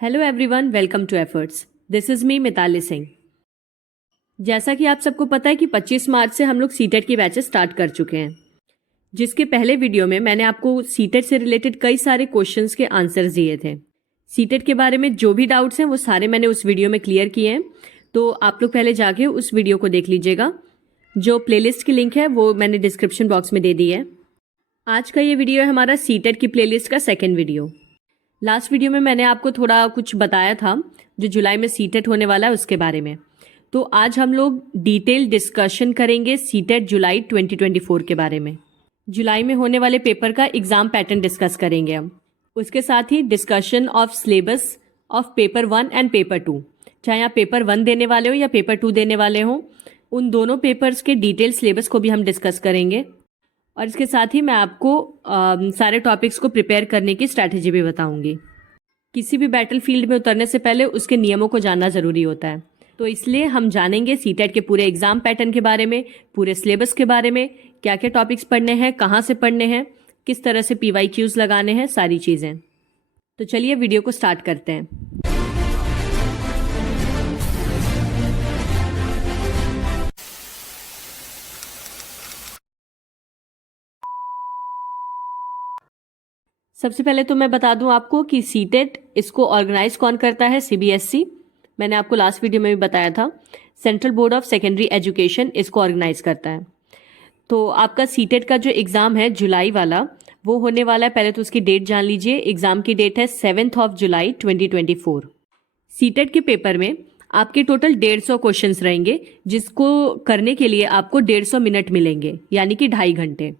Hello everyone, welcome to efforts. This is me Mitali Singh. जैसा कि आप सबको पता है कि 25 मार्च से हम लोग सीटेट की बैचेस स्टार्ट कर चुके हैं, जिसके पहले वीडियो में मैंने आपको सीटेट से रिलेटेड कई सारे क्वेश्चंस के आंसर्स दिए थे। सीटेट के बारे में जो भी डाउट्स हैं वो सारे मैंने उस वीडियो में क्लियर किए हैं, तो आप लोग पहले जाके उस वीडियो को देख लीजिएगा। जो प्लेलिस्ट की लिंक है वो मैंने डिस्क्रिप्शन बॉक्स में दे दी है। आज का ये वीडियो है हमारा सीटेट की प्लेलिस्ट का सेकेंड वीडियो। लास्ट वीडियो में मैंने आपको थोड़ा कुछ बताया था जो जुलाई में सीटेट होने वाला है उसके बारे में। तो आज हम लोग डिटेल डिस्कशन करेंगे सीटेट जुलाई 2024 के बारे में। जुलाई में होने वाले पेपर का एग्जाम पैटर्न डिस्कस करेंगे हम। उसके साथ ही discussion of syllabus of paper 1 and paper 2, चाहे आप पेपर 1 देने वाले हो या पेपर 2 देने वाले हो, उन दोनों पेपर्स के डिटेल सिलेबस को भी हम डिस्कस करेंगे। और इसके साथ ही मैं आपको सारे टॉपिक्स को प्रिपेयर करने की स्ट्रैटेजी भी बताऊंगी। किसी भी बैटल फील्ड में उतरने से पहले उसके नियमों को जानना ज़रूरी होता है, तो इसलिए हम जानेंगे सीटेट के पूरे एग्जाम पैटर्न के बारे में, पूरे सिलेबस के बारे में, क्या क्या टॉपिक्स पढ़ने हैं, कहाँ से पढ़ने हैं, किस तरह से PYQs लगाने हैं, सारी चीज़ें। तो चलिए वीडियो को स्टार्ट करते हैं। सबसे पहले तो मैं बता दूं आपको कि सीटेट इसको ऑर्गेनाइज कौन करता है। CBSE, मैंने आपको लास्ट वीडियो में भी बताया था, central board of secondary education इसको ऑर्गेनाइज करता है। तो आपका सीटेट का जो एग्ज़ाम है जुलाई वाला, वो होने वाला है। पहले तो उसकी डेट जान लीजिए। एग्ज़ाम की डेट है 7 जुलाई 2024। सीटेट के पेपर में आपके टोटल 150 क्वेश्चंस रहेंगे, जिसको करने के लिए आपको 150 मिनट मिलेंगे, यानी कि 2.5 घंटे।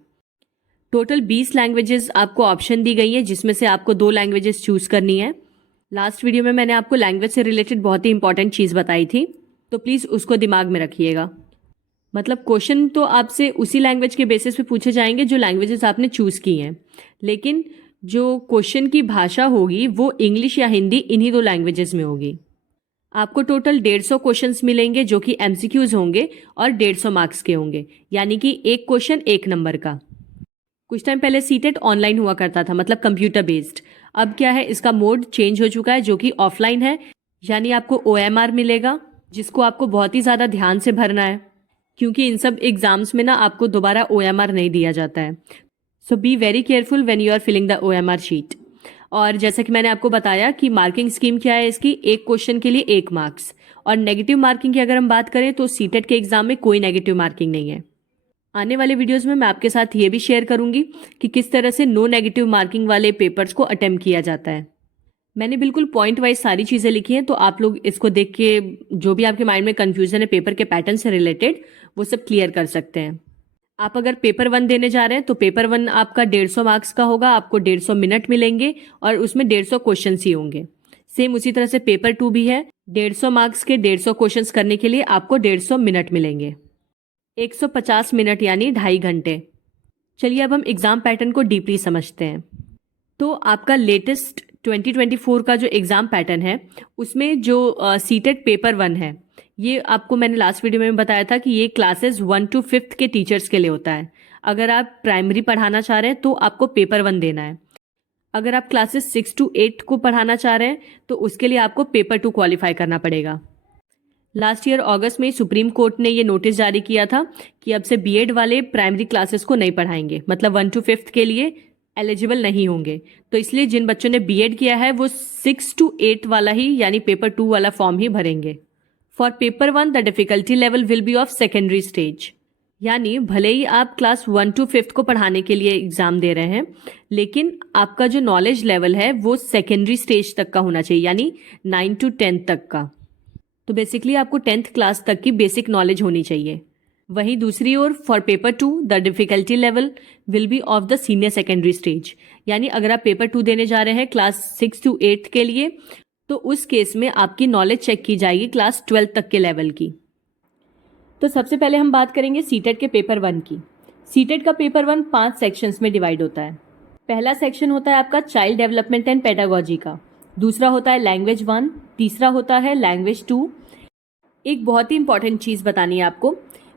टोटल 20 लैंग्वेजेस आपको ऑप्शन दी गई है, जिसमें से आपको 2 लैंग्वेजेस चूज करनी है। लास्ट वीडियो में मैंने आपको लैंग्वेज से रिलेटेड बहुत ही इंपॉर्टेंट चीज़ बताई थी, तो प्लीज़ उसको दिमाग में रखिएगा। मतलब क्वेश्चन तो आपसे उसी लैंग्वेज के बेसिस पे पूछे जाएंगे जो लैंग्वेजेस आपने चूज़ की हैं, लेकिन जो क्वेश्चन की भाषा होगी वो इंग्लिश या हिंदी, इन्हीं 2 लैंग्वेजेस में होगी। आपको टोटल 150 क्वेश्चंस मिलेंगे जो कि MCQs होंगे और 150 मार्क्स के होंगे, यानी कि एक क्वेश्चन 1 नंबर का। कुछ टाइम पहले सीटेट ऑनलाइन हुआ करता था, मतलब कंप्यूटर बेस्ड। अब क्या है, इसका मोड चेंज हो चुका है, जो कि ऑफलाइन है, यानी आपको OMR मिलेगा, जिसको आपको बहुत ही ज़्यादा ध्यान से भरना है, क्योंकि इन सब एग्जाम्स में ना आपको दोबारा OMR नहीं दिया जाता है। So be very careful when you are filling the OMR sheet. और जैसा कि मैंने आपको बताया कि मार्किंग स्कीम क्या है इसकी, एक क्वेश्चन के लिए 1 मार्क्स। और नेगेटिव मार्किंग की अगर हम बात करें तो सीटेट के एग्जाम में कोई नेगेटिव मार्किंग नहीं है। आने वाले वीडियोस में मैं आपके साथ ये भी शेयर करूंगी कि किस तरह से नो नेगेटिव मार्किंग वाले पेपर्स को अटेम्प्ट किया जाता है। मैंने बिल्कुल पॉइंट वाइज सारी चीज़ें लिखी हैं, तो आप लोग इसको देख के जो भी आपके माइंड में कंफ्यूजन है पेपर के पैटर्न से रिलेटेड, वो सब क्लियर कर सकते हैं। आप अगर पेपर 1 देने जा रहे हैं तो पेपर 1 आपका 150 मार्क्स का होगा, आपको 150 मिनट मिलेंगे और उसमें 150 क्वेश्चन ही होंगे। सेम उसी तरह से पेपर 2 भी है, 150 मार्क्स के 150 क्वेश्चन करने के लिए आपको 150 मिनट मिलेंगे, 150 मिनट यानी 2.5 घंटे। चलिए अब हम एग्जाम पैटर्न को डीपली समझते हैं। तो आपका लेटेस्ट 2024 का जो एग्जाम पैटर्न है, उसमें जो सीटेट पेपर 1 है, ये आपको मैंने लास्ट वीडियो में बताया था कि ये क्लासेस 1 to 5th के टीचर्स के लिए होता है। अगर आप प्राइमरी पढ़ाना चाह रहे हैं तो आपको पेपर 1 देना है। अगर आप क्लासेस 6 to 8 को पढ़ाना चाह रहे हैं तो उसके लिए आपको पेपर 2 क्वालिफाई करना पड़ेगा। लास्ट ईयर अगस्त में सुप्रीम कोर्ट ने ये नोटिस जारी किया था कि अब से BEd वाले प्राइमरी क्लासेस को नहीं पढ़ाएंगे, मतलब 1 to 5th के लिए एलिजिबल नहीं होंगे। तो इसलिए जिन बच्चों ने BEd किया है वो 6 to 8 वाला ही, यानी पेपर 2 वाला फॉर्म ही भरेंगे। For paper 1 the difficulty level will be of secondary stage, यानी भले ही आप क्लास 1 to 5th को पढ़ाने के लिए एग्जाम दे रहे हैं, लेकिन आपका जो नॉलेज लेवल है वो सेकेंडरी स्टेज तक का होना चाहिए, यानी 9 to 10 तक का। तो बेसिकली आपको 10th क्लास तक की बेसिक नॉलेज होनी चाहिए। वहीं दूसरी ओर for paper 2 the difficulty level will be of the senior secondary stage, यानी अगर आप पेपर 2 देने जा रहे हैं क्लास 6 to 8 के लिए, तो उस केस में आपकी नॉलेज चेक की जाएगी क्लास 12 तक के लेवल की। तो सबसे पहले हम बात करेंगे सीटेट के पेपर 1 की। सीटेट का पेपर 1 5 सेक्शंस में डिवाइड होता है। पहला सेक्शन होता है आपका चाइल्ड डेवलपमेंट एंड पेडागोजी का, दूसरा होता है लैंग्वेज 1, तीसरा होता है लैंग्वेज 2। एक बहुत ही इंपॉर्टेंट चीज़ बतानी है आपको,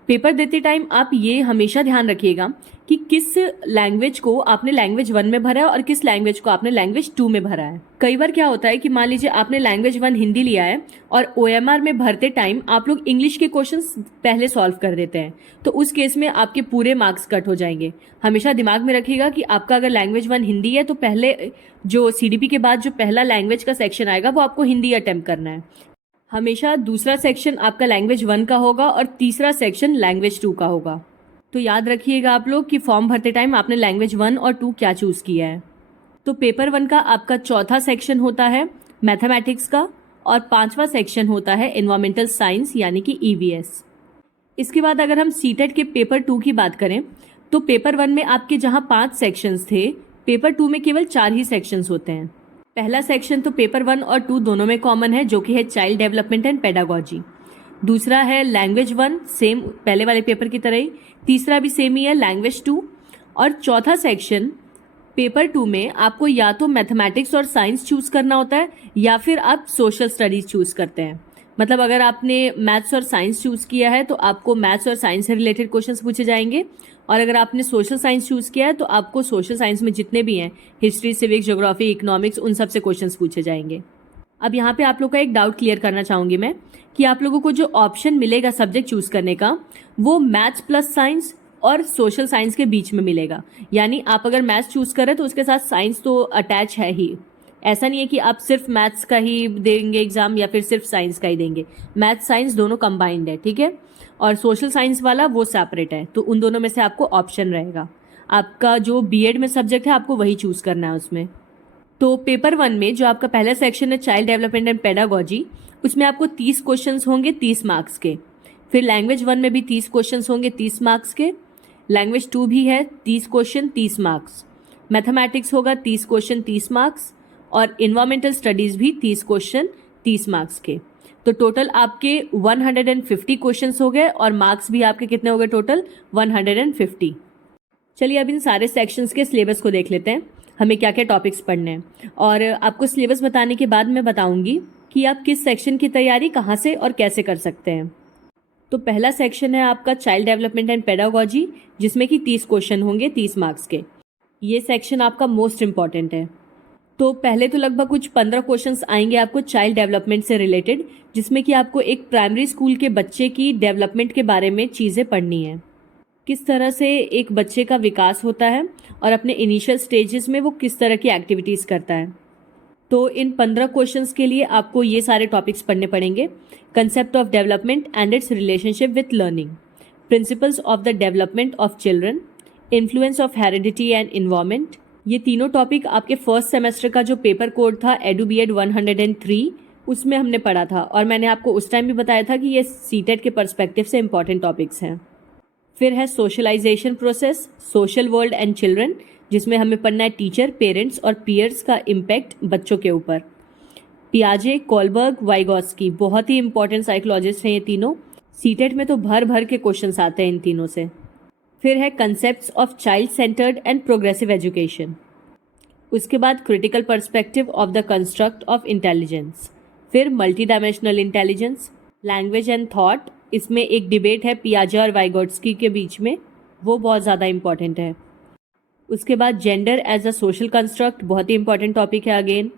पेपर देते टाइम आप ये हमेशा ध्यान रखिएगा कि किस लैंग्वेज को आपने लैंग्वेज 1 में भरा है और किस लैंग्वेज को आपने लैंग्वेज 2 में भरा है। कई बार क्या होता है कि मान लीजिए आपने लैंग्वेज 1 हिंदी लिया है और OMR में भरते टाइम आप लोग इंग्लिश के क्वेश्चंस पहले सॉल्व कर देते हैं, तो उस केस में आपके पूरे मार्क्स कट हो जाएंगे। हमेशा दिमाग में रखिएगा कि आपका अगर लैंग्वेज 1 हिंदी है तो पहले जो CDP के बाद जो पहला लैंग्वेज का सेक्शन आएगा वो आपको हिंदी अटेम्प्ट करना है। हमेशा दूसरा सेक्शन आपका लैंग्वेज 1 का होगा और तीसरा सेक्शन लैंग्वेज 2 का होगा। तो याद रखिएगा आप लोग कि फॉर्म भरते टाइम आपने लैंग्वेज 1 और 2 क्या चूज़ किया है। तो पेपर 1 का आपका चौथा सेक्शन होता है मैथमेटिक्स का और 5वां सेक्शन होता है एनवायरमेंटल साइंस यानी कि EVS। इसके बाद अगर हम सीटेट के पेपर 2 की बात करें तो पेपर 1 में आपके जहां 5 सेक्शंस थे, पेपर 2 में केवल 4 ही सेक्शंस होते हैं। पहला सेक्शन तो पेपर 1 और 2 दोनों में कॉमन है, जो कि है चाइल्ड डेवलपमेंट एंड पेडागोजी। दूसरा है लैंग्वेज 1, सेम पहले वाले पेपर की तरह ही। तीसरा भी सेम ही है लैंग्वेज 2। और चौथा सेक्शन पेपर 2 में आपको या तो मैथमेटिक्स और साइंस चूज करना होता है या फिर आप सोशल स्टडीज चूज करते हैं। मतलब अगर आपने मैथ्स और साइंस चूज किया है तो आपको मैथ्स और साइंस से रिलेटेड क्वेश्चंस पूछे जाएंगे, और अगर आपने सोशल साइंस चूज किया है तो आपको सोशल साइंस में जितने भी हैं हिस्ट्री, सिविक्स, ज्योग्राफी, इकोनॉमिक्स, उन सब से क्वेश्चंस पूछे जाएंगे। अब यहाँ पे आप लोग का एक डाउट क्लियर करना चाहूंगी मैं कि आप लोगों को जो ऑप्शन मिलेगा सब्जेक्ट चूज करने का वो मैथ्स प्लस साइंस और सोशल साइंस के बीच में मिलेगा। यानी आप अगर मैथ्स चूज करें तो उसके साथ साइंस तो अटैच है ही। ऐसा नहीं है कि आप सिर्फ मैथ्स का ही देंगे एग्जाम या फिर सिर्फ साइंस का ही देंगे। मैथ्स साइंस दोनों कंबाइंड है, ठीक है। और सोशल साइंस वाला वो सेपरेट है। तो उन दोनों में से आपको ऑप्शन रहेगा। आपका जो बीएड में सब्जेक्ट है आपको वही चूज करना है उसमें। तो पेपर 1 में जो आपका पहला सेक्शन है चाइल्ड डेवलपमेंट एंड पेडागोजी, उसमें आपको 30 क्वेश्चंस होंगे 30 मार्क्स के। फिर लैंग्वेज 1 में भी 30 क्वेश्चंस होंगे 30 मार्क्स के। लैंग्वेज 2 भी है 30 क्वेश्चन 30 मार्क्स। मैथमेटिक्स होगा 30 क्वेश्चन 30 मार्क्स। और इन्वायरमेंटल स्टडीज भी 30 क्वेश्चन 30 मार्क्स के। तो टोटल आपके 150 क्वेश्चंस हो गए और मार्क्स भी आपके कितने हो गए टोटल 150। चलिए अब इन सारे सेक्शंस के सिलेबस को देख लेते हैं, हमें क्या क्या टॉपिक्स पढ़ने हैं। और आपको सिलेबस बताने के बाद मैं बताऊंगी कि आप किस सेक्शन की तैयारी कहाँ से और कैसे कर सकते हैं। तो पहला सेक्शन है आपका चाइल्ड डेवलपमेंट एंड पेडागोजी, जिसमें कि 30 क्वेश्चन होंगे 30 मार्क्स के। ये सेक्शन आपका मोस्ट इंपॉर्टेंट है। तो पहले तो लगभग कुछ 15 क्वेश्चंस आएंगे आपको चाइल्ड डेवलपमेंट से रिलेटेड, जिसमें कि आपको एक प्राइमरी स्कूल के बच्चे की डेवलपमेंट के बारे में चीज़ें पढ़नी है। किस तरह से एक बच्चे का विकास होता है और अपने इनिशियल स्टेजेस में वो किस तरह की एक्टिविटीज़ करता है। तो इन 15 क्वेश्चंस के लिए आपको ये सारे टॉपिक्स पढ़ने पड़ेंगे। Concept of development and it's relationship with learning, principles of the development of children, influence of heredity and environment. ये तीनों टॉपिक आपके फर्स्ट सेमेस्टर का जो पेपर कोड था एडू BEd 103 उसमें हमने पढ़ा था, और मैंने आपको उस टाइम भी बताया था कि ये सीटेट के पर्सपेक्टिव से इंपॉर्टेंट टॉपिक्स हैं। फिर है socialization process, social world and children, जिसमें हमें पढ़ना है टीचर, पेरेंट्स और पीयर्स का इम्पैक्ट बच्चों के ऊपर। पियाजे, कोलबर्ग, वाइगॉस्की, बहुत ही इंपॉर्टेंट साइकोलॉजिस्ट हैं ये तीनों। सीटेट में तो भर भर के क्वेश्चंस आते हैं इन तीनों से। फिर है concepts of child centred and progressive education. उसके बाद critical perspective of the construct of intelligence. फिर multi dimensional intelligence, language and thought. इसमें एक डिबेट है पियाजे और वाइगॉट्स्की के बीच में, वो बहुत ज़्यादा इंपॉर्टेंट है। उसके बाद gender as a social construct, बहुत ही इंपॉर्टेंट टॉपिक है again.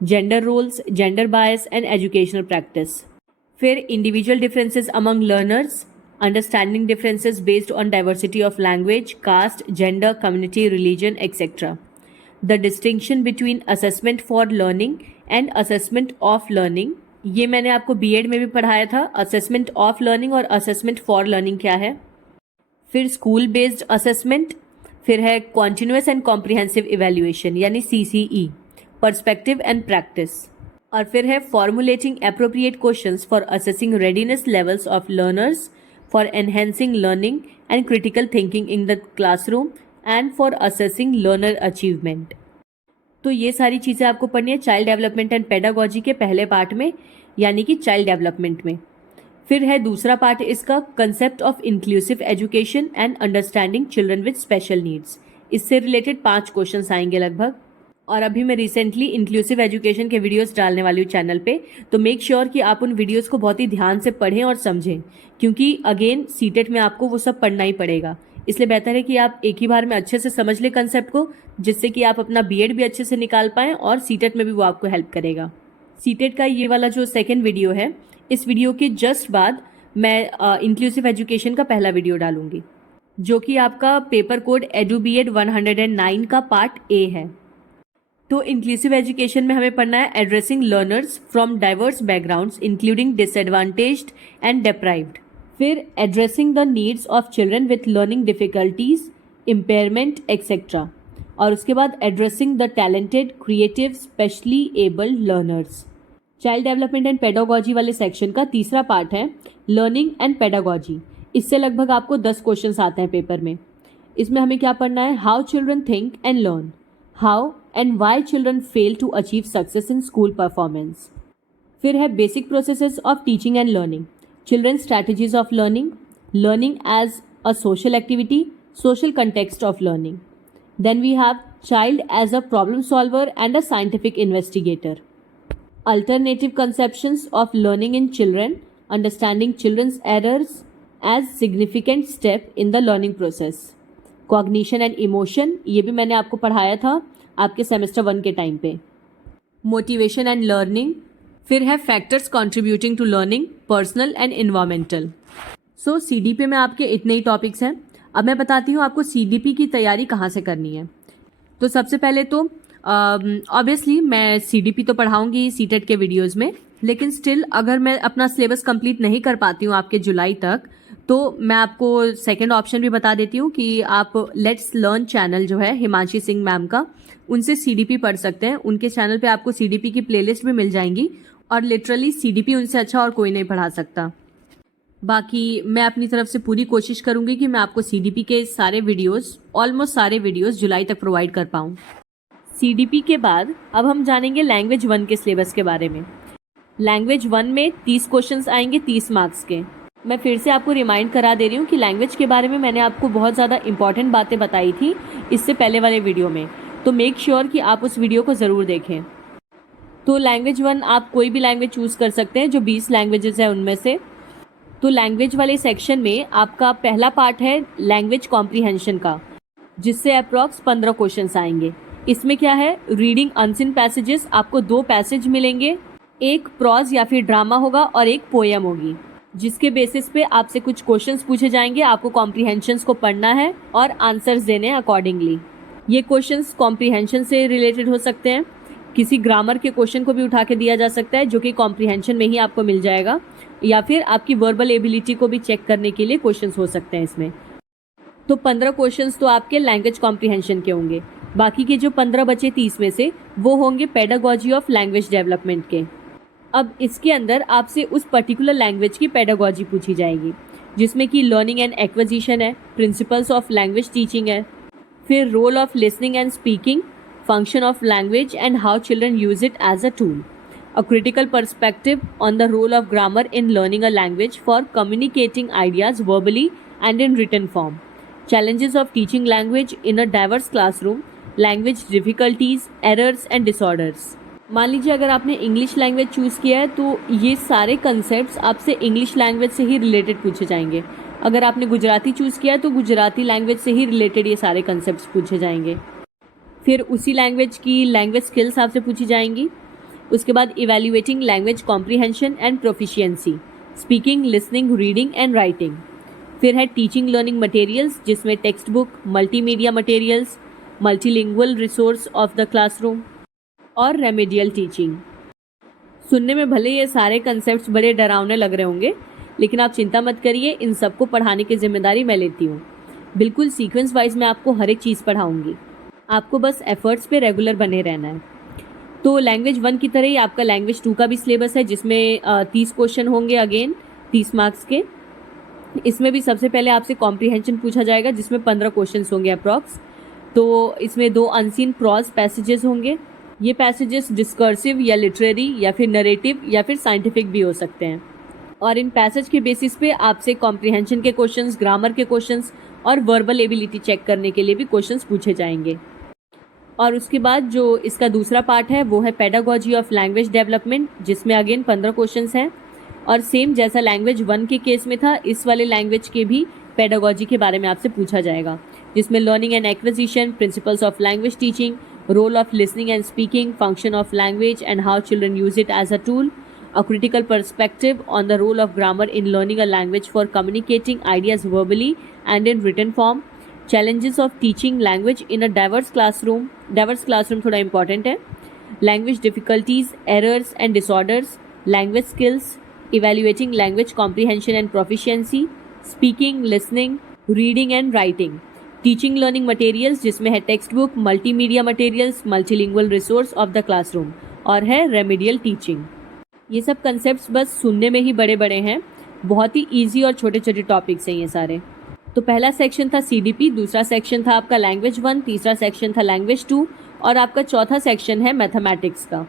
Gender roles, gender bias and educational practice. फिर individual differences among learners, understanding differences based on diversity of language, caste, gender, community, religion etcetera. The distinction between assessment for learning and assessment of learning, ये मैंने आपको BEd में भी पढ़ाया था। Assessment of learning और assessment for learning क्या है। फिर स्कूल बेस्ड असेसमेंट। फिर है कॉन्टिन्यूस एंड कॉम्प्रिहेंसिव इवेल्युएशन यानी CCE, पर्सपेक्टिव एंड प्रैक्टिस। और फिर है formulating appropriate questions for assessing readiness levels of learners, for enhancing learning and critical thinking in the classroom and for assessing learner achievement. तो ये सारी चीज़ें आपको पढ़नी है चाइल्ड डेवलपमेंट एंड पेडागोजी के पहले पार्ट में, यानी कि चाइल्ड डेवलपमेंट में। फिर है दूसरा पार्ट इसका, concept of inclusive education and understanding children with special needs. इससे रिलेटेड 5 क्वेश्चंस आएंगे लगभग। और अभी मैं रिसेंटली इंक्लूसिव एजुकेशन के वीडियोस डालने वाली हूँ चैनल पे, तो मेक श्योर कि आप उन वीडियोस को बहुत ही ध्यान से पढ़ें और समझें, क्योंकि अगेन सीटेट में आपको वो सब पढ़ना ही पड़ेगा। इसलिए बेहतर है कि आप एक ही बार में अच्छे से समझ लें कंसेप्ट को, जिससे कि आप अपना बीएड भी अच्छे से निकाल पाएँ और सीटेट में भी वो आपको हेल्प करेगा। सीटेट का ये वाला जो सेकेंड वीडियो है, इस वीडियो के जस्ट बाद मैं इंक्लूसिव एजुकेशन का पहला वीडियो डालूंगी, जो कि आपका पेपर कोड एडू बीएड 109 का पार्ट ए है। तो इंक्लूसिव एजुकेशन में हमें पढ़ना है addressing learners from diverse backgrounds including disadvantaged and deprived. फिर addressing the needs of children with learning difficulties, impairment etcetera. और उसके बाद addressing the talented, creative, specially abled learners. Child development and pedagogy वाले section का तीसरा part है learning and pedagogy. इससे लगभग आपको 10 क्वेश्चंस आते हैं पेपर में। इसमें हमें क्या पढ़ना है, how children think and learn, how and why children fail to achieve success in school performance. फिर है basic processes of teaching and learning, children strategies of learning, learning as a social activity, social context of learning. Then we have child as a problem solver and a scientific investigator. Alternative conceptions of learning in children, understanding children's errors as significant step in the learning process. Cognition and emotion, ये भी मैंने आपको पढ़ाया था आपके semester 1 के time पे। Motivation and learning, फिर है factors contributing to learning, personal and environmental. So CDP में आपके इतने ही टॉपिक्स हैं। अब मैं बताती हूँ आपको CDP की तैयारी कहाँ से करनी है। तो सबसे पहले तो ऑब्वियसली मैं सीडीपी तो पढ़ाऊंगी सीटेट के वीडियोस में, लेकिन स्टिल अगर मैं अपना सिलेबस कंप्लीट नहीं कर पाती हूँ आपके जुलाई तक, तो मैं आपको सेकंड ऑप्शन भी बता देती हूँ कि आप लेट्स लर्न चैनल जो है हिमांशी सिंह मैम का, उनसे सीडीपी पढ़ सकते हैं। उनके चैनल पे आपको सीडीपी की प्लेलिस्ट भी मिल जाएंगी और लिटरली सीडीपी उनसे अच्छा और कोई नहीं पढ़ा सकता। बाकी मैं अपनी तरफ से पूरी कोशिश करूंगी कि मैं आपको सीडीपी के सारे वीडियोस, ऑलमोस्ट सारे वीडियोस जुलाई तक प्रोवाइड कर पाऊँ। सीडीपी के बाद अब हम जानेंगे लैंग्वेज 1 के सिलेबस के बारे में। लैंग्वेज 1 में 30 क्वेश्चंस आएंगे 30 मार्क्स के। मैं फिर से आपको रिमाइंड करा दे रही हूँ कि लैंग्वेज के बारे में मैंने आपको बहुत ज़्यादा इंपॉर्टेंट बातें बताई थी इससे पहले वाले वीडियो में, तो मेक श्योर कि आप उस वीडियो को ज़रूर देखें। तो लैंग्वेज 1 आप कोई भी लैंग्वेज चूज़ कर सकते हैं जो 20 लैंग्वेजेस है उनमें से। तो लैंग्वेज वाले सेक्शन में आपका पहला पार्ट है लैंग्वेज कॉम्प्रीहेंशन का, जिससे अप्रॉक्स 15 क्वेश्चंस आएंगे। इसमें क्या है, रीडिंग अनसीन पैसेजेस, आपको 2 पैसेज मिलेंगे, एक प्रॉज या फिर ड्रामा होगा और एक पोएम होगी, जिसके बेसिस पे आपसे कुछ क्वेश्चंस पूछे जाएंगे। आपको कॉम्प्रीहेंशंस को पढ़ना है और आंसर्स देने हैं अकॉर्डिंगली। ये क्वेश्चंस कॉम्प्रीहेंशन से रिलेटेड हो सकते हैं, किसी ग्रामर के क्वेश्चन को भी उठा के दिया जा सकता है जो कि कॉम्प्रीहेंशन में ही आपको मिल जाएगा, या फिर आपकी वर्बल एबिलिटी को भी चेक करने के लिए क्वेश्चंस हो सकते हैं इसमें। तो 15 क्वेश्चंस तो आपके लैंग्वेज कॉम्प्रीहेंशन के होंगे। बाकी के जो 15 बचे 30 में से, वो होंगे पेडागोजी ऑफ लैंग्वेज डेवलपमेंट के। अब इसके अंदर आपसे उस पर्टिकुलर लैंग्वेज की पेडागोजी पूछी जाएगी, जिसमें कि लर्निंग एंड एक्विजिशन है, प्रिंसिपल्स ऑफ लैंग्वेज टीचिंग है, फिर role of listening and speaking, function of language and how children use it as a tool, a critical perspective on the role of grammar in learning a language for communicating ideas verbally and in written form, challenges of teaching language in a diverse classroom, language difficulties, errors and disorders। मान लीजिए अगर आपने English language choose किया है तो ये सारे concept आपसे इंग्लिश लैंग्वेज से ही रिलेटेड पूछे जाएंगे। अगर आपने गुजराती चूज़ किया है तो गुजराती लैंग्वेज से ही रिलेटेड ये सारे कंसेप्ट पूछे जाएंगे। फिर उसी लैंग्वेज की लैंग्वेज स्किल्स आपसे पूछी जाएंगी। उसके बाद evaluating language comprehension and proficiency, speaking, listening, reading and writing. फिर है टीचिंग लर्निंग मटेरियल्स, जिसमें text book, multimedia materials, multilingual resource of the classroom और रेमेडियल टीचिंग। सुनने में भले ये सारे कंसेप्ट्स बड़े डरावने लग रहे होंगे, लेकिन आप चिंता मत करिए, इन सबको पढ़ाने की जिम्मेदारी मैं लेती हूँ। बिल्कुल सीक्वेंस वाइज मैं आपको हर एक चीज़ पढ़ाऊँगी, आपको बस एफर्ट्स पे रेगुलर बने रहना है। तो लैंग्वेज 1 की तरह ही आपका लैंग्वेज 2 का भी सिलेबस है, जिसमें 30 क्वेश्चन होंगे, अगेन 30 मार्क्स के। इसमें भी सबसे पहले आपसे कॉम्प्रीहेंशन पूछा जाएगा, जिसमें 15 क्वेश्चंस होंगे अप्रॉक्स। तो इसमें 2 अनसीन प्रॉज पैसेजेस होंगे। ये पैसेजेस डिस्कर्सिव या लिटरेरी या फिर नरेटिव या फिर साइंटिफिक भी हो सकते हैं, और इन पैसेज के बेसिस पे आपसे कॉम्प्रीहेंशन के क्वेश्चंस, ग्रामर के क्वेश्चंस और वर्बल एबिलिटी चेक करने के लिए भी क्वेश्चंस पूछे जाएंगे। और उसके बाद जो इसका दूसरा पार्ट है वो है पेडागोजी ऑफ लैंग्वेज डेवलपमेंट, जिसमें अगेन 15 क्वेश्चंस हैं और सेम जैसा लैंग्वेज 1 के केस में था, इस वाले लैंग्वेज के भी पेडागोजी के बारे में आपसे पूछा जाएगा, जिसमें learning and acquisition, principles of language teaching, role of listening and speaking, function of language and how children use it as a tool, a critical perspective on the role of grammar in learning a language for communicating ideas verbally and in written form, challenges of teaching language in a diverse classroom थोड़ा important है, language difficulties, errors and disorders, language skills, evaluating language comprehension and proficiency, speaking, listening, reading and writing, teaching learning materials जिसमें है text book, multimedia materials, multilingual resource of the classroom और है remedial teaching. ये सब concepts बस सुनने में ही बड़े बड़े हैं, बहुत ही इजी और छोटे छोटे टॉपिक्स हैं ये सारे। तो पहला सेक्शन था सीडीपी, दूसरा सेक्शन था आपका लैंग्वेज 1, तीसरा सेक्शन था लैंग्वेज 2 और आपका चौथा सेक्शन है मैथमेटिक्स का।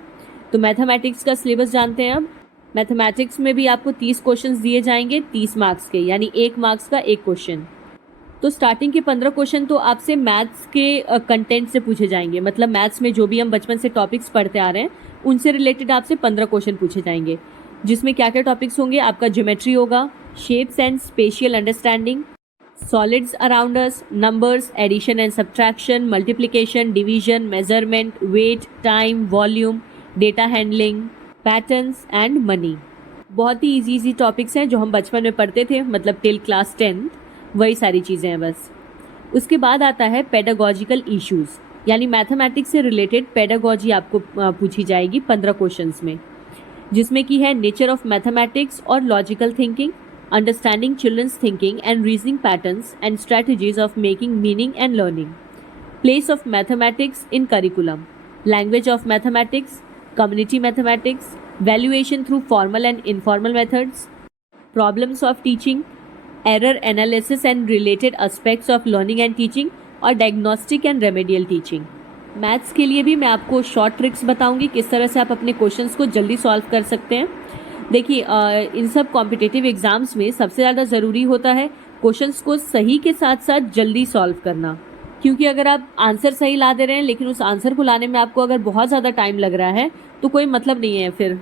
तो मैथमेटिक्स का सिलेबस जानते हैं अब। मैथमेटिक्स में भी आपको 30 क्वेश्चंस दिए जाएंगे 30 मार्क्स के, यानी 1 मार्क्स का 1 क्वेश्चन। तो स्टार्टिंग के 15 क्वेश्चन तो आपसे मैथ्स के कंटेंट से पूछे जाएंगे, मतलब मैथ्स में जो भी हम बचपन से टॉपिक्स पढ़ते आ रहे हैं उनसे रिलेटेड आपसे 15 क्वेश्चन पूछे जाएंगे, जिसमें क्या क्या टॉपिक्स होंगे। आपका ज्योमेट्री होगा, shapes and spatial understanding, solids around us, numbers, addition and subtraction, multiplication, division, measurement, weight, time, volume, data handling, patterns and money. बहुत ही इजी टॉपिक्स हैं जो हम बचपन में पढ़ते थे, मतलब टिल क्लास 10th, वही सारी चीज़ें हैं बस। उसके बाद आता है पेडागोजिकल इश्यूज़, यानी मैथमेटिक्स से रिलेटेड पेडागोजी आपको पूछी जाएगी 15 क्वेश्चंस में, जिसमें की है नेचर ऑफ मैथमेटिक्स और logical thinking, understanding children's thinking and reasoning patterns and strategies of making meaning and learning, place of mathematics in curriculum, language of mathematics, community mathematics, valuation through formal and informal methods, problems of teaching, error analysis and related aspects of learning and teaching और diagnostic and remedial teaching. Maths के लिए भी मैं आपको short tricks बताऊंगी किस तरह से आप अपने क्वेश्चंस को जल्दी सॉल्व कर सकते हैं। देखिए, इन सब कॉम्पिटिटिव एग्जाम्स में सबसे ज़्यादा ज़रूरी होता है क्वेश्चंस को सही के साथ साथ जल्दी सॉल्व करना, क्योंकि अगर आप आंसर सही ला दे रहे हैं लेकिन उस आंसर को लाने में आपको अगर बहुत ज़्यादा टाइम लग रहा है तो कोई मतलब नहीं है। फिर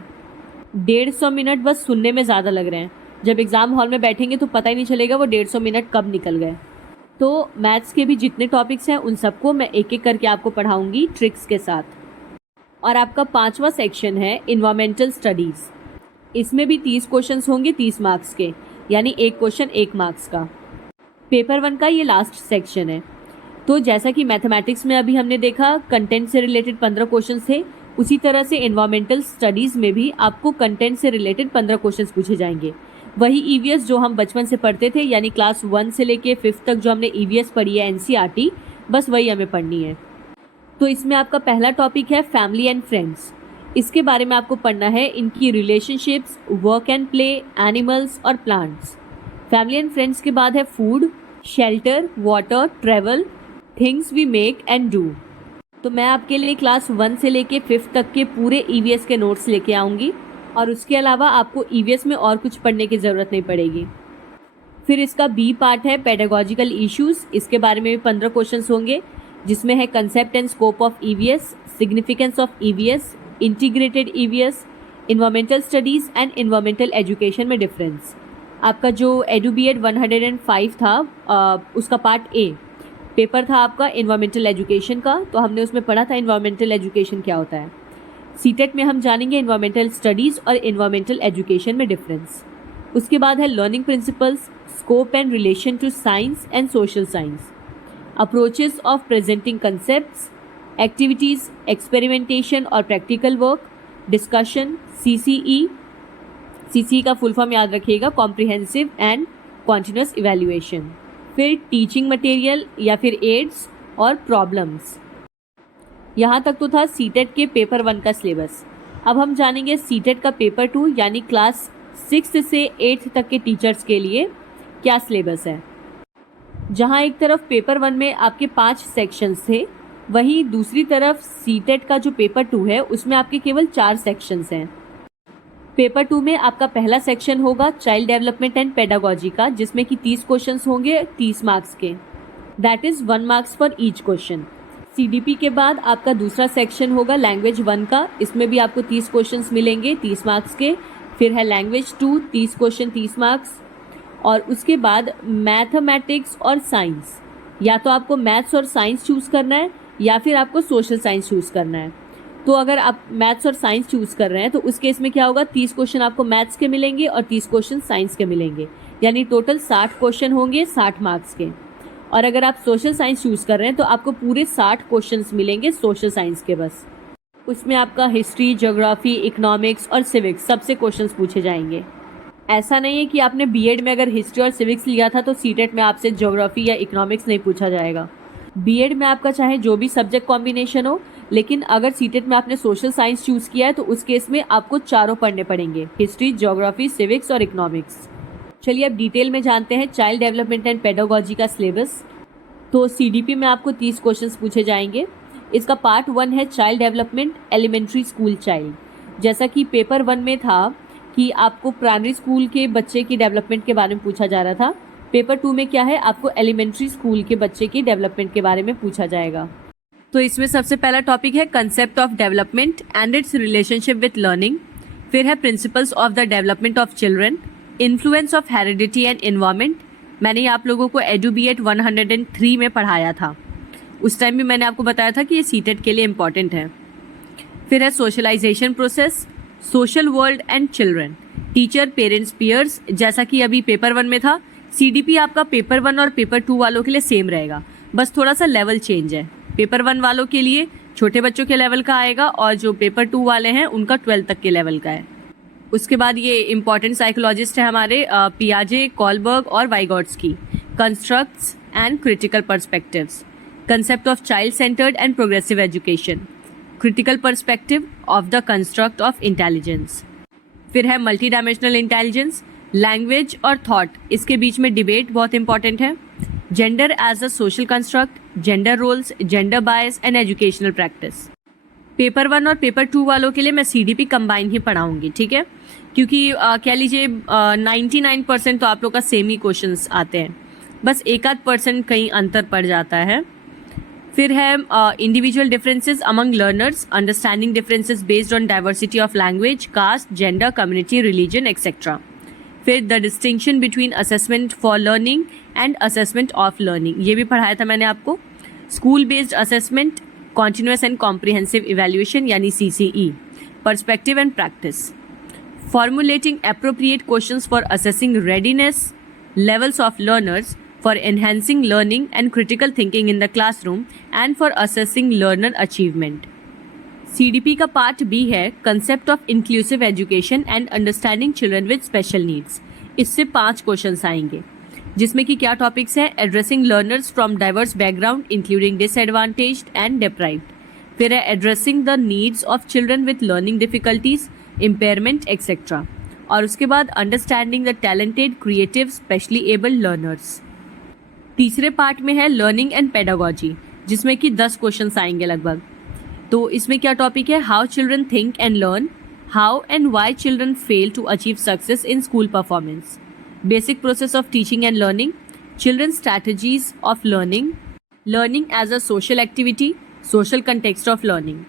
150 मिनट बस सुनने में ज़्यादा लग रहे हैं, जब एग्ज़ाम हॉल में बैठेंगे तो पता ही नहीं चलेगा वो 150 मिनट कब निकल गए। तो मैथ्स के भी जितने टॉपिक्स हैं उन सबको मैं एक एक करके आपको पढ़ाऊंगी ट्रिक्स के साथ। और आपका 5वां सेक्शन है इन्वायरमेंटल स्टडीज़। इसमें भी 30 क्वेश्चंस होंगे 30 मार्क्स के, यानी एक क्वेश्चन 1 मार्क्स का। पेपर 1 का ये लास्ट सेक्शन है। तो जैसा कि मैथमेटिक्स में अभी हमने देखा कंटेंट से रिलेटेड 15 क्वेश्चंस थे, उसी तरह से इन्वायरमेंटल स्टडीज़ में भी आपको कंटेंट से रिलेटेड 15 क्वेश्चंस पूछे जाएंगे। वही ईवीएस जो हम बचपन से पढ़ते थे, यानी क्लास 1 से लेके 5th तक जो हमने ईवीएस पढ़ी है एनसीईआरटी, बस वही हमें पढ़नी है। तो इसमें आपका पहला टॉपिक है फैमिली एंड फ्रेंड्स। इसके बारे में आपको पढ़ना है इनकी relationships, work and play, animals और प्लांट्स। फैमिली एंड फ्रेंड्स के बाद है food, shelter, water, travel, things we make and do. तो मैं आपके लिए क्लास 1 से लेके 5th तक के पूरे ईवीएस के नोट्स लेके आऊँगी और उसके अलावा आपको ईवीएस में और कुछ पढ़ने की ज़रूरत नहीं पड़ेगी। फिर इसका बी पार्ट है पेडागोजिकल इश्यूज़। इसके बारे में भी 15 क्वेश्चंस होंगे, जिसमें है concept and scope of EVS, significance of EVS, integrated EVS, environmental studies and environmental education में डिफरेंस। आपका जो एडू बीएड 105 था उसका पार्ट ए पेपर था आपका इन्वायरमेंटल एजुकेशन का, तो हमने उसमें पढ़ा था इन्वायरमेंटल एजुकेशन क्या होता है। सीटेट में हम जानेंगे इन्वायरमेंटल स्टडीज़ और इन्वायरमेंटल एजुकेशन में डिफरेंस। उसके बाद है learning principles, scope and relation to science and social science, approaches of presenting concepts, activities, experimentation और प्रैक्टिकल वर्क, डिस्कशन, सीसीई का फुल फॉर्म याद रखिएगा, कॉम्प्रिहेंसिव एंड कॉन्टिन्यूस इवैल्यूएशन। फिर टीचिंग मटेरियल या फिर एड्स और प्रॉब्लम्स। यहाँ तक तो था सीटेट के पेपर 1 का सिलेबस। अब हम जानेंगे सीटेट का पेपर 2 यानी क्लास 6 से 8th तक के टीचर्स के लिए क्या सिलेबस है। जहाँ एक तरफ पेपर 1 में आपके 5 सेक्शंस थे, वहीं दूसरी तरफ सीटेट का जो पेपर 2 है उसमें आपके केवल 4 सेक्शंस हैं। पेपर 2 में आपका पहला सेक्शन होगा चाइल्ड डेवलपमेंट एंड पेडागोजी का, जिसमें कि 30 क्वेश्चंस होंगे 30 मार्क्स के, that is 1 marks for each question. CDP के बाद आपका दूसरा सेक्शन होगा लैंग्वेज 1 का। इसमें भी आपको 30 क्वेश्चंस मिलेंगे 30 मार्क्स के। फिर है लैंग्वेज 2, 30 क्वेश्चन 30 मार्क्स। और उसके बाद मैथमेटिक्स और साइंस, या तो आपको मैथ्स और साइंस चूज़ करना है या फिर आपको सोशल साइंस चूज़ करना है। तो अगर आप मैथ्स और साइंस चूज़ कर रहे हैं तो उस केस में क्या होगा, 30 क्वेश्चन आपको मैथ्स के मिलेंगे और 30 क्वेश्चन साइंस के मिलेंगे, यानी टोटल 60 क्वेश्चन होंगे 60 मार्क्स के। और अगर आप सोशल साइंस चूज़ कर रहे हैं तो आपको पूरे 60 क्वेश्चंस मिलेंगे सोशल साइंस के बस। उसमें आपका हिस्ट्री, ज्योग्राफी, इकोनॉमिक्स और सिविक्स सबसे क्वेश्चंस पूछे जाएंगे। ऐसा नहीं है कि आपने बीएड में अगर हिस्ट्री और सिविक्स लिया था तो सीटेट में आपसे ज्योग्राफी या इकोनॉमिक्स नहीं पूछा जाएगा। बीएड में आपका चाहे जो भी सब्जेक्ट कॉम्बिनेशन हो, लेकिन अगर सीटेट में आपने सोशल साइंस चूज़ किया है तो उस केस में आपको चारों पढ़ने पड़ेंगे, हिस्ट्री, ज्योग्राफी, सिविक्स और इकोनॉमिक्स। चलिए अब डिटेल में जानते हैं चाइल्ड डेवलपमेंट एंड पेडागोजी का सिलेबस। तो सीडीपी में आपको 30 क्वेश्चंस पूछे जाएंगे। इसका पार्ट 1 है child development, elementary school child. जैसा कि पेपर 1 में था कि आपको प्राइमरी स्कूल के बच्चे की डेवलपमेंट के बारे में पूछा जा रहा था, पेपर 2 में क्या है, आपको एलिमेंट्री स्कूल के बच्चे की डेवलपमेंट के बारे में पूछा जाएगा। तो इसमें सबसे पहला टॉपिक है concept of development and it's relationship with learning. फिर है principles of the development of children, influence of heredity and environment. मैंने आप लोगों को एडुबिएट 103 में पढ़ाया था, उस टाइम भी मैंने आपको बताया था कि ये सीटेट के लिए इम्पॉर्टेंट है। फिर है socialization process, social world and children, teacher, parents, peers. जैसा कि अभी पेपर 1 में था, सीडीपी आपका पेपर 1 और पेपर 2 वालों के लिए सेम रहेगा, बस थोड़ा सा लेवल चेंज है। पेपर 1 वालों के लिए छोटे बच्चों के लेवल का आएगा और जो पेपर 2 वाले हैं उनका 12 तक के लेवल का है। उसके बाद ये इंपॉर्टेंट साइकोलॉजिस्ट है हमारे पियाजे, कॉलबर्ग और Vygotsky, constructs and critical perspectives, concept of child centred and progressive education, critical perspective of the construct of intelligence. फिर है मल्टी डायमेंशनल इंटेलिजेंस, लैंग्वेज और थॉट, इसके बीच में डिबेट बहुत इंपॉर्टेंट है, gender as a social construct, gender roles, gender bias and educational practice. Paper 1 और paper 2 वालों के लिए मैं सीडीपी कंबाइन ही पढ़ाऊंगी, ठीक है, क्योंकि कह लीजिए 99% तो आप लोग का सेम ही क्वेश्चंस आते हैं, बस 1-8% कहीं अंतर पड़ जाता है। फिर है individual differences among learners, understanding differences based on diversity of language, caste, gender, community, religion etcetera. फिर the distinction between assessment for learning and assessment of learning, ये भी पढ़ाया था मैंने आपको। School based assessment, continuous and comprehensive evaluation यानी CCE, perspective and practice, formulating appropriate questions for assessing readiness levels of learners, for enhancing learning and critical thinking in the classroom and for assessing learner achievement. CDP का part B है concept of inclusive education and understanding children with special needs. इससे 5 questions आएंगे, जिसमें कि क्या topics हैं, addressing learners from diverse background including disadvantaged and deprived. फिर है addressing the needs of children with learning difficulties, impairment etcetera. और उसके बाद understanding the talented, creative, specially abled learners. तीसरे पार्ट में है लर्निंग एंड पेडागोजी, जिसमें कि 10 क्वेश्चंस आएंगे लगभग। तो इसमें क्या टॉपिक है, how children think and learn, how and why children fail to achieve success in school performance, basic process of teaching and learning, children strategies of learning, learning as a social activity, social context of learning.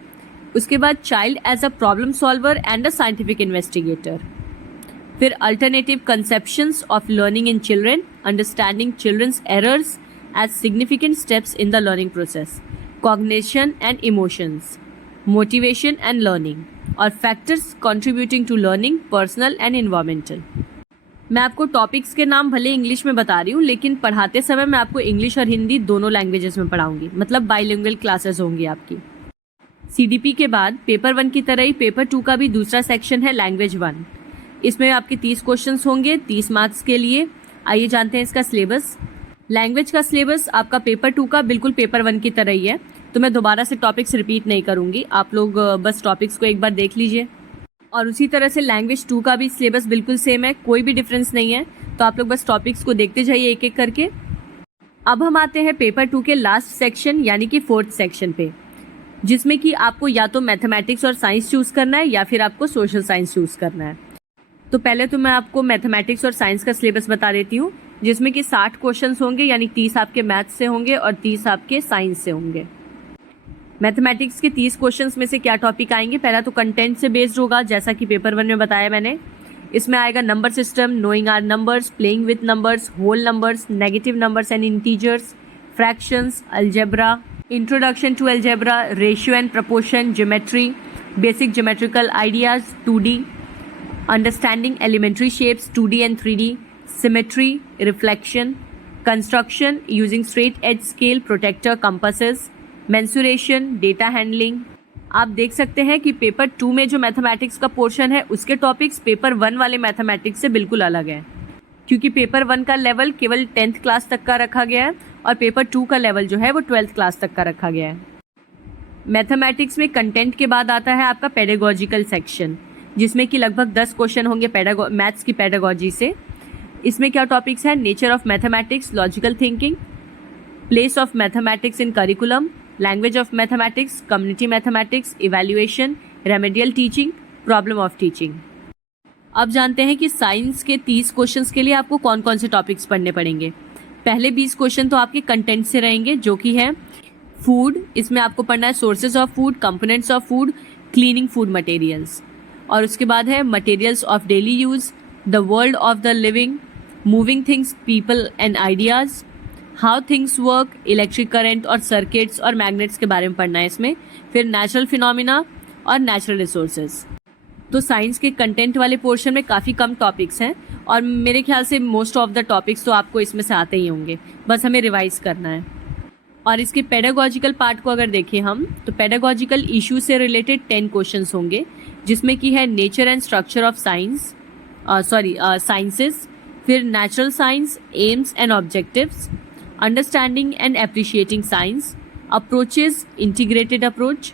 उसके बाद child as a problem solver and a scientific investigator. फिर alternative conceptions of learning in children, understanding children's errors as significant steps in the learning process, cognition and emotions, motivation and learning, और factors contributing to learning, personal and environmental. मैं आपको topics के नाम भले English में बता रही हूँ, लेकिन पढ़ाते समय मैं आपको इंग्लिश और हिंदी दोनों लैंग्वेजेस में पढ़ाऊंगी, मतलब बाइलिंगुअल क्लासेस होंगी आपकी। सीडीपी के बाद पेपर 1 की तरह ही पेपर 2 का भी दूसरा सेक्शन है लैंग्वेज 1। इसमें आपके 30 क्वेश्चंस होंगे 30 मार्क्स के लिए। आइए जानते हैं इसका सिलेबस। लैंग्वेज का सिलेबस आपका पेपर 2 का बिल्कुल पेपर 1 की तरह ही है, तो मैं दोबारा से टॉपिक्स रिपीट नहीं करूँगी, आप लोग बस टॉपिक्स को एक बार देख लीजिए। और उसी तरह से लैंग्वेज 2 का भी सिलेबस बिल्कुल सेम है, कोई भी डिफरेंस नहीं है, तो आप लोग बस टॉपिक्स को देखते जाइए एक एक करके। अब हम आते हैं पेपर 2 के लास्ट सेक्शन यानी कि 4th सेक्शन पे, जिसमें कि आपको या तो मैथमेटिक्स और साइंस चूज़ करना है या फिर आपको सोशल साइंस चूज़ करना है। तो पहले तो मैं आपको मैथमेटिक्स और साइंस का सिलेबस बता देती हूँ, जिसमें कि 60 क्वेश्चंस होंगे, यानी 30 आपके मैथ्स से होंगे और 30 आपके साइंस से होंगे। मैथमेटिक्स के 30 क्वेश्चंस में से क्या टॉपिक आएंगे? पहला तो कंटेंट से बेस्ड होगा, जैसा कि पेपर 1 में बताया मैंने। इसमें आएगा number system, knowing our numbers, playing with numbers, whole numbers, negative numbers and integers, fractions, algebra, introduction to algebra, ratio and proportion, geometry, basic geometrical ideas, 2D, understanding elementary shapes 2D and 3D, symmetry, reflection, construction using straight edge scale, protractor, compasses, mensuration, data handling. आप देख सकते हैं कि paper 2 में जो mathematics का portion है उसके टॉपिक्स पेपर 1 वाले मैथमेटिक्स से बिल्कुल अलग है, क्योंकि पेपर 1 का लेवल केवल 10th क्लास तक का रखा गया है और पेपर 2 का लेवल जो है वो 12th क्लास तक का रखा गया है। मैथमेटिक्स में कंटेंट के बाद आता है आपका पेडागोजिकल सेक्शन, जिसमें कि लगभग 10 क्वेश्चन होंगे मैथ्स की पेडागोजी से। इसमें क्या टॉपिक्स हैं? Nature of mathematics, logical thinking, place of mathematics in curriculum, language of mathematics, community mathematics, evaluation, remedial teaching, problem of teaching. अब जानते हैं कि साइंस के 30 क्वेश्चंस के लिए आपको कौन कौन से टॉपिक्स पढ़ने पड़ेंगे। पहले 20 क्वेश्चन तो आपके कंटेंट से रहेंगे, जो कि है फूड। इसमें आपको पढ़ना है sources of food, components of food, cleaning food materials. और उसके बाद है materials of daily use, the world of the living, moving things, people and ideas, how things work, electric current और सर्किट्स और मैग्नेट्स के बारे में पढ़ना है इसमें। फिर नेचुरल फिनोमिना और नेचुरल रिसोर्सेज। तो साइंस के कंटेंट वाले पोर्शन में काफ़ी कम टॉपिक्स हैं और मेरे ख्याल से मोस्ट ऑफ द टॉपिक्स तो आपको इसमें से आते ही होंगे, बस हमें रिवाइज करना है। और इसके पेडागोजिकल पार्ट को अगर देखें हम, तो पेडागोजिकल इशू से रिलेटेड 10 क्वेश्चंस होंगे, जिसमें कि है nature and structure of sciences, फिर natural science, aims and objectives, understanding and appreciating science, approaches, integrated approach,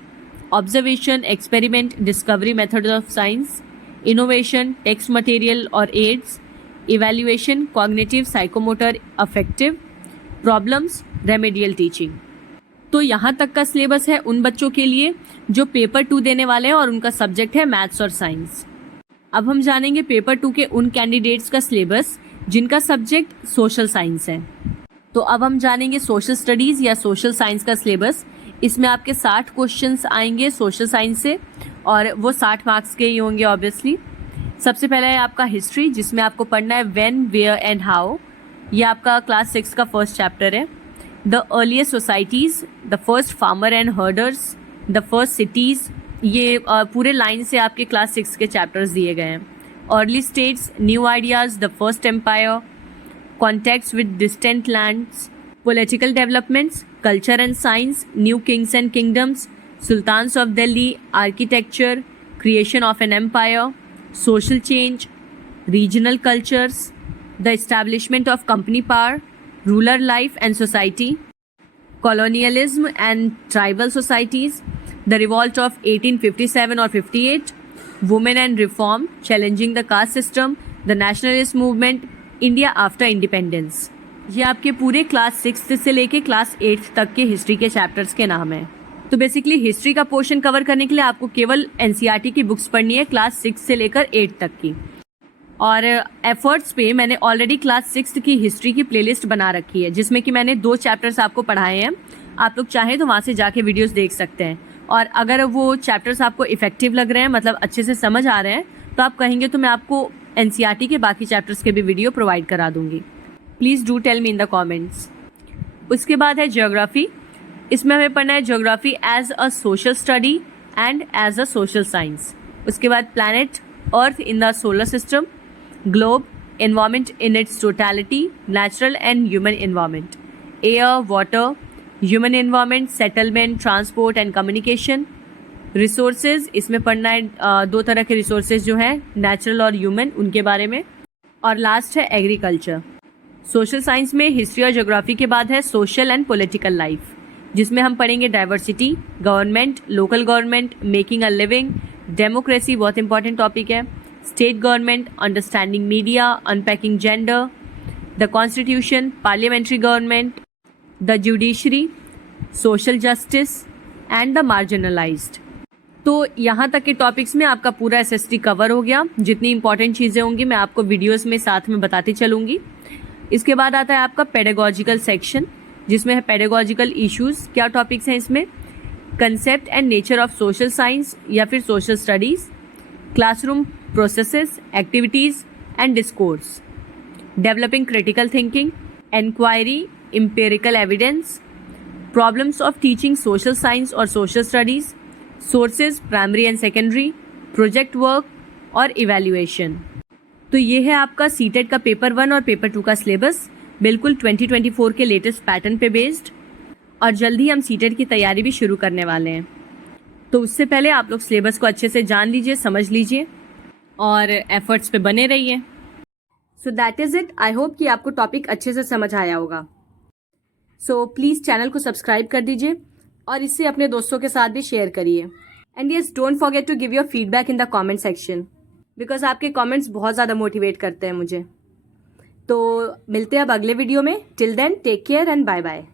observation, experiment, discovery methods of science, innovation, text material और aids, evaluation, cognitive, psychomotor, affective, problems, remedial teaching. तो यहाँ तक का syllabus है उन बच्चों के लिए जो पेपर 2 देने वाले हैं और उनका सब्जेक्ट है मैथ्स और साइंस। अब हम जानेंगे पेपर 2 के उन कैंडिडेट्स का सिलेबस जिनका सब्जेक्ट सोशल साइंस है। तो अब हम जानेंगे सोशल स्टडीज़ या सोशल साइंस का सिलेबस। इसमें आपके 60 क्वेश्चंस आएंगे सोशल साइंस से और वो 60 मार्क्स के ही होंगे ऑब्वियसली। सबसे पहला है आपका हिस्ट्री, जिसमें आपको पढ़ना है व्हेन, वेयर एंड हाउ। ये आपका क्लास 6 का फर्स्ट चैप्टर है। The earliest societies, the first farmer and herders, the first cities, ये पूरे लाइन से आपके क्लास 6 के चैप्टर्स दिए गए हैं। Early states, new ideas, the first empire, contacts with distant lands, political developments, culture and science, new kings and kingdoms, sultans of Delhi, architecture, creation of an empire, social change, regional cultures, the establishment of company power, rural life and society, colonialism and tribal societies, the revolt of 1857 or 58, women and reform, challenging the caste system, the nationalist movement, India after independence। ये आपके पूरे class 6 से लेके class 8 तक के history के chapters के नाम हैं। तो बेसिकली हिस्ट्री का पोर्शन कवर करने के लिए आपको केवल एनसीईआरटी की बुक्स पढ़नी है क्लास 6 से लेकर 8 तक की। और एफर्ट्स पे मैंने ऑलरेडी क्लास 6 की हिस्ट्री की प्लेलिस्ट बना रखी है, जिसमें कि मैंने 2 चैप्टर्स आपको पढ़ाए हैं। आप लोग चाहें तो वहाँ से जाके वीडियोस देख सकते हैं। और अगर वो चैप्टर्स आपको इफेक्टिव लग रहे हैं, मतलब अच्छे से समझ आ रहे हैं, तो आप कहेंगे तो मैं आपको एनसीईआरटी के बाकी चैप्टर्स के भी वीडियो प्रोवाइड करा दूँगी। Please do tell me in the comments. उसके बाद है ज्योग्राफी। इसमें हमें पढ़ना है geography as a social study and as a social science. उसके बाद planet Earth in the solar system, globe, environment in its totality, natural and human environment, air, water, human environment, settlement, transport and communication, resources, इसमें पढ़ना है 2 तरह के resources जो हैं natural और human, उनके बारे में। और लास्ट है एग्रीकल्चर। सोशल साइंस में हिस्ट्री और ज्योग्राफी के बाद है सोशल एंड पॉलिटिकल लाइफ, जिसमें हम पढ़ेंगे diversity, government, local government, making a living, democracy बहुत इंपॉर्टेंट टॉपिक है, state government, understanding media, unpacking gender, the constitution, parliamentary government, the judiciary, social justice and the marginalised. तो यहाँ तक के topics में आपका पूरा एसएसटी कवर हो गया। जितनी इंपॉर्टेंट चीज़ें होंगी मैं आपको वीडियोस में साथ में बताती चलूँगी। इसके बाद आता है आपका पेडागोजिकल सेक्शन, जिसमें है पेडागोजिकल इश्यूज़। क्या टॉपिक्स हैं इसमें? Concept and nature of social science या फिर social studies, classroom processes, activities and discourse, developing critical thinking, inquiry, empirical evidence, problems of teaching social science और social studies, sources primary and secondary, project work और evaluation. तो ये है आपका CTET का paper 1 और पेपर 2 का सिलेबस, बिल्कुल 2024 के लेटेस्ट पैटर्न पे बेस्ड। और जल्दी ही हम सीटेट की तैयारी भी शुरू करने वाले हैं। तो उससे पहले आप लोग सिलेबस को अच्छे से जान लीजिए, समझ लीजिए और एफर्ट्स पे बने रहिए। So that is it. I hope कि आपको टॉपिक अच्छे से समझ आया होगा। सो प्लीज़ चैनल को सब्सक्राइब कर दीजिए और इसे अपने दोस्तों के साथ भी शेयर करिए। And yes, don't forget to give your feedback in the comment section, because आपके कमेंट्स बहुत ज़्यादा मोटिवेट करते हैं मुझे। तो मिलते हैं अब अगले वीडियो में। Till then take care and bye bye.